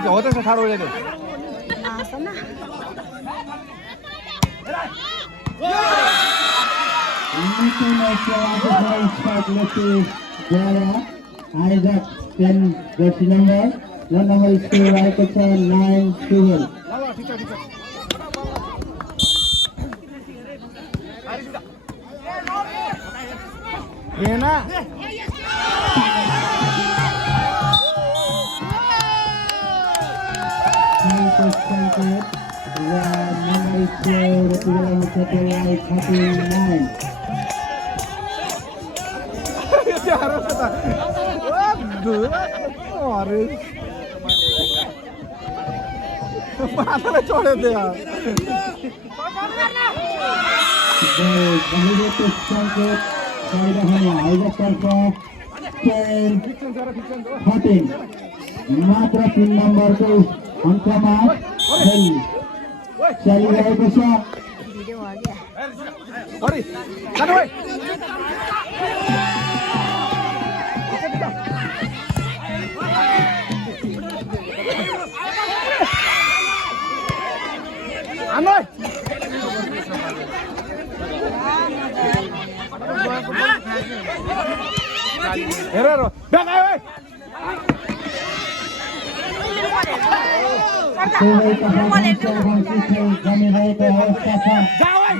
ठिक छ हो त्यसमा साह्रो हो जाने Isaac 10 jersey number. One number is still right to 9-12. Hena Number is still right 39. अरे माथालाई चढ्यो त्यो यार मात्र 3 नम्बरको अङ्कमा खेल चलिरहेको छ अरे जानु भाइ आनोय हेर हेर ब्याक आयो है जमिरहेको अवस्था छ जाऊ है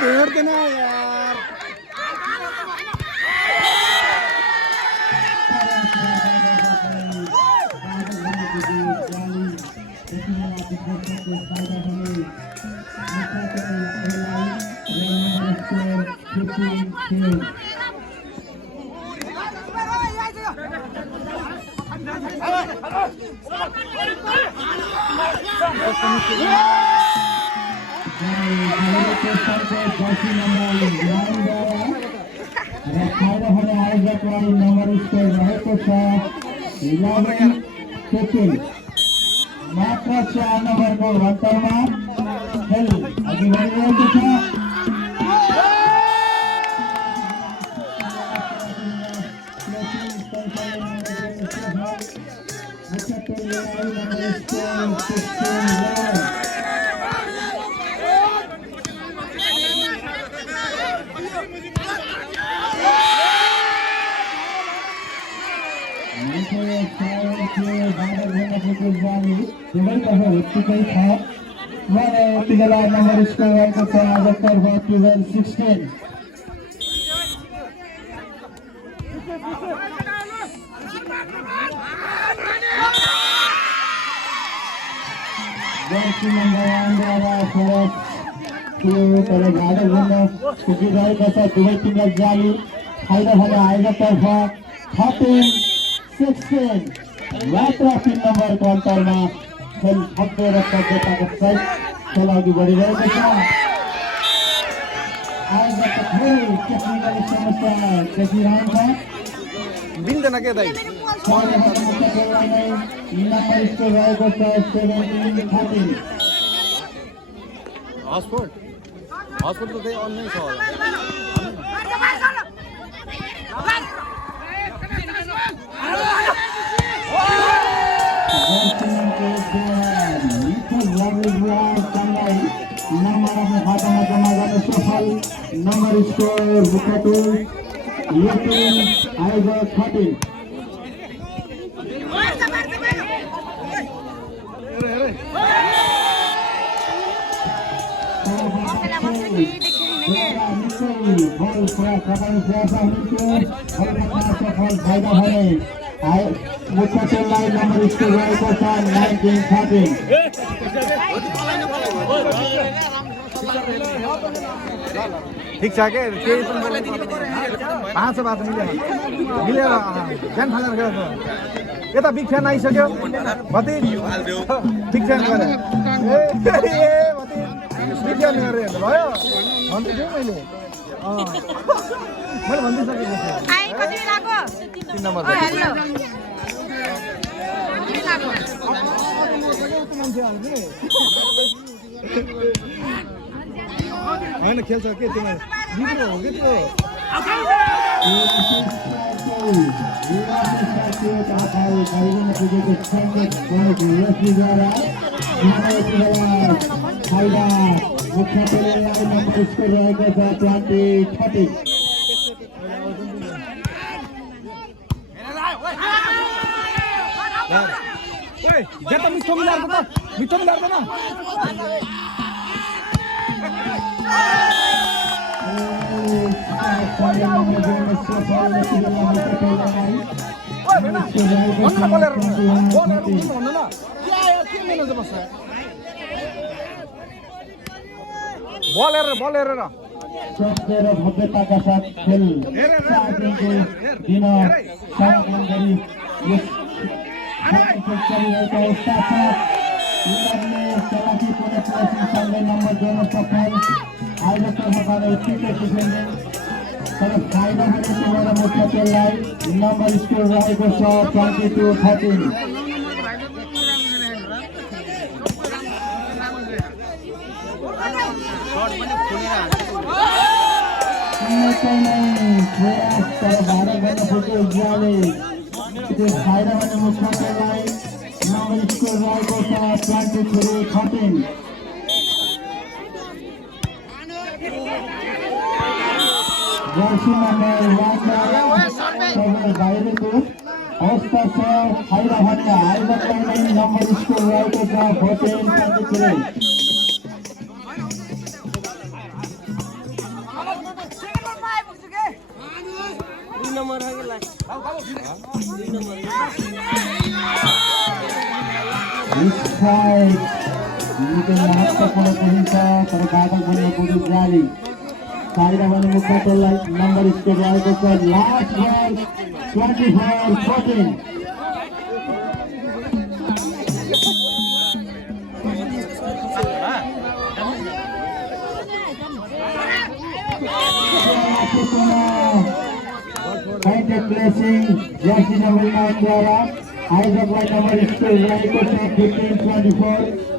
भेट्दैन यार नम्बर स्कोर रहेको छ 11-15 मात्र 4 नम्बरको अन्तरमा खेल अघि बढिरहेको छ नम्बर स्कोर रहेको छ आजतर्फ 12-16 जर्सी नम्बर 11 तर गाडो घुम्न पुगिरहेको छ दुवै टिमलाई जाली फाइदा भने आजतर्फ 13-16 मात्र 3 नम्बरको अन्तरमा खेल खप्दै र सभ्यताको सहित खेल अघि बढिरहेको छ आजको थोरै टेक्निकल समस्या देखिरहन्छ बिन्दैन के दाइ नम्बर स्कोर रहेको छ 17-13 हस्पोर्ट त त्यही अन्नै छ होला नम्बर स्कोर आयोजक 13 मुख्यलाई नम्बर स्कोर रहेको छ 19-13 ठिक छ के केही पनि भाँच मिलेर मिलेर फ्यान फालेर गएको यता बिग फ्यान आइसक्यो भति बिग फ्यान गरे ए भति बिग फ्यान गरे भयो भन्दैछु मैले मैले भनिदिइसकेको छु 3 नम्बर होइन खेल्छ के तिमीहरू बिग्रो हो कि त्यो मिठो मिलाएर न बल हेरेर भव्यताका साथ खेल दिन समापन गरी यस चलिरहेको अवस्था छ यिनीहरूले चलाकी पुनः सँगै नम्बर जोड्न सक्छन् आयोजकतर्फबाट क्रिकेट डिफेन्डिङ तर फाइदा हुने समय मुख्य टेललाई नम्बर स्कोर रहेको छ 22-13 भारत गर्न खोज्यो इजरायलले त्यो फाइदा हुने मुख्य टेललाई नम्बर स्कोर रहेको छ 23-13 जर्सी नम्बर 1 बाहिरको अवस्था छ फाइदा भने आयोजकलाई नम्बर स्कोर रहेको छ 14-23 महत्त्वपूर्ण पुगिन्छ तर बादल बन्न पुग्यो जाली फाइदा भने मुख्य टेललाई नम्बर स्कोर रहेको छ लास्ट बल 24-14 प्लेसिङ जर्सी नम्बर 9 द्वारा आयोजकलाई नम्बर स्कोर रहेको छ 15-24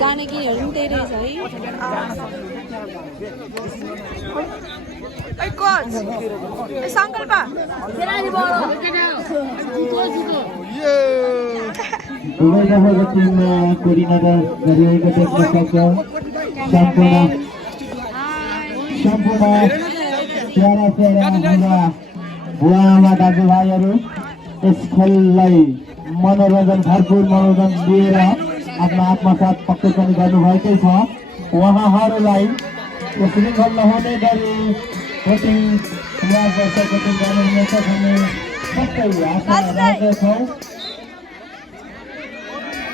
जाने गीतहरू पनि त्यही रहेछ है कोच संकल्प दुवैजनाको टिममा कोर्डिनेटर गरिएको देख्न सक्छौँ सम्पूर्ण प्यारा हाम्रा बुवाआमा दाजुभाइहरू यस खेललाई मनोरञ्जन भरपूर मनोरञ्जन लिएर आफ्नो आत्मसात पक्कै पनि गर्नुभएकै छ उहाँहरूलाई श्रृङ्खल नहुने गरी कोचिङ गर्नुहुनेछ भन्ने सबै आशा राख्दछौँ।